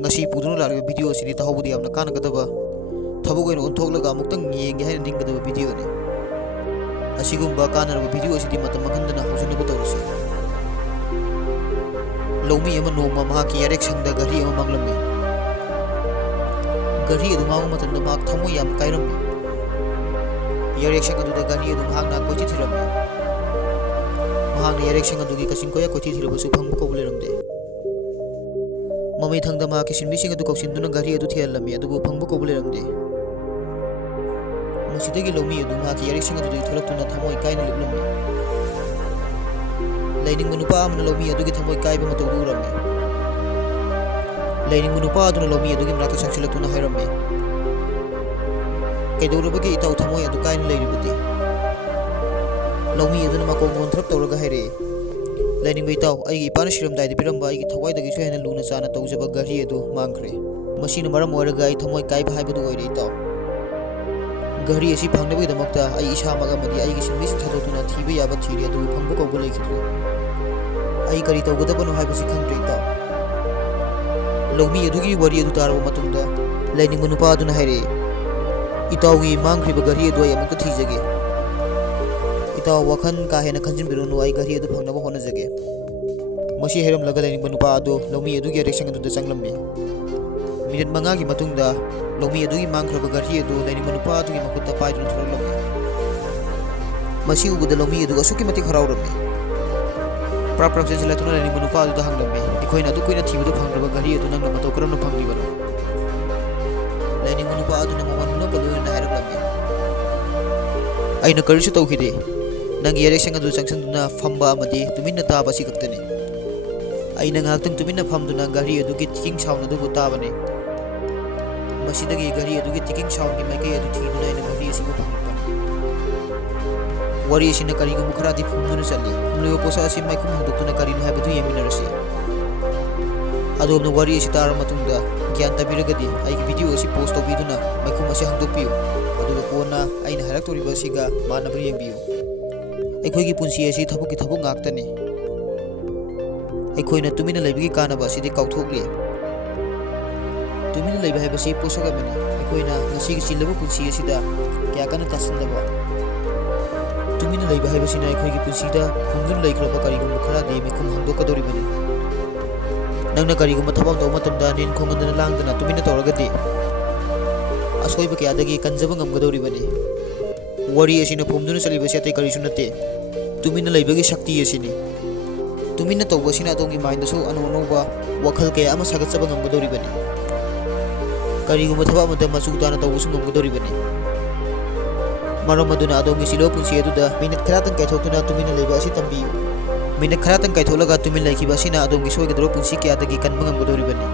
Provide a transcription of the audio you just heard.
ngasi puduna lariba video asidi tahobudi amna kanagdaba thabuk oina onthoglaga amuktang yenge haina ninggadaba video ne asigumba kanaraba video asidi matam magandana hausinaba tawrasi lomi ama noma mahaki yarek sangda gari ama manglami gari adu magu matanda mak thamu yam kairami yarek sang adu da gari adu mahakna kochi thirami mahakna yarek sang adu gi kasing koya kochi thirabasu phang ko buleramde mami thangda ma ki sinmi sing adu kausin duna gari adu thialami adu phang ko buleramde masidagi lomi adu mahaki yarek sang adu di tholak tuna thamoi kaina liblami Laining manupa amna lomi adu gi thamoi kaiba matau durami Laining manupa adu lomi adu gi mrata sakchilak tuna hairami kaidorabagi itau thamoi adu kaina leiribati lomi adu na makong gonthrap tawraga haire Laining bai tau ai gi pana shiram dai piramba ai gi thawai dagi sohena luna chana tawjaba gari adu mangkhre masina maram oiraga ai thamoi kaiba haibadu oire itau gari asi phangnabagi damakta ai isa maga madi ai gi sinmi thadotuna thiba yaba thiri adu phangbu ko bulai khidru ai kari tawgadabano haibasi khangdre itau lomi adugi wari adu tarba matungda laining manupa aduna haire itaugi mangkhriba gari adu ai amukta thijage itau wakhan ka hena khanjin birunu ai gari adu phangnaba honajage masi heram laga laining manupa adu lomi adugi reaction adu da changlammi minute manga gi matungda lomi adugi mangkhriba gari adu laining manupa adugi makutta paidun thorlammi masi uguda lomi adu asuki mati kharaurammi Prapram sensila tuna laining manupa adu da hanglammi ikoina adu koina thibadu phangraba gari adu nangna matau karamna phanglibano laining manupa adu na mamanna baluna hairaglammi aina karisu tawkhide nangi erection adu changsanduna phamba amadi tuminna taba si kaktani aina ngaktang tuminna phamduna gari adu gi tiking sound adu tabane masidagi gari adu gi tiking sound gi maikai adu thiduna aina gari asigu phangpa wari asina kari gu mukhara di phumduna chali leo posa asi mai kum hangdokuna kari nu habadu yeminarasi adu amna wari asi tar matungda gyan tabiragadi ai gi video asi post tobiduna mai kum asi hangdokpiu adu kona aina harak toriba siga manabri yengbiu aikoi gi punsi asi thabuk ngaktani aikhoina tumina leibigi kanaba asi di kauthokli tumina leiba haibasi posaga mani aikhoina ngasi gi chilaba punsi asi da kya kana tasandaba tumina leiba haibasina aikoi gi punsi da phungdun leikraba kari gu mukhara de mikhum hangdokadori bani nangna kari gu mathabam do matamda nin khongandana langdana tumina tawragadi asoiba kya dagi kanjaba ngamgadori bani wari asina phumduna chalibasi atai kari sunate tumina leibagi shakti asini tumina tawbasina adongi mind so anonoba wakhal kaya ama sagatchaba ngamgadori bani kari gu mathaba amada machu dana tawbusu ngamgadori bani Maramaduna adongi silo punsi aduda minute kharatang kaithotuna tumina leiba asi tambiu minute kharatang kaitholaga tumin laikhiba sina adongi soigadro punsi kya dagi kanmangam godori bani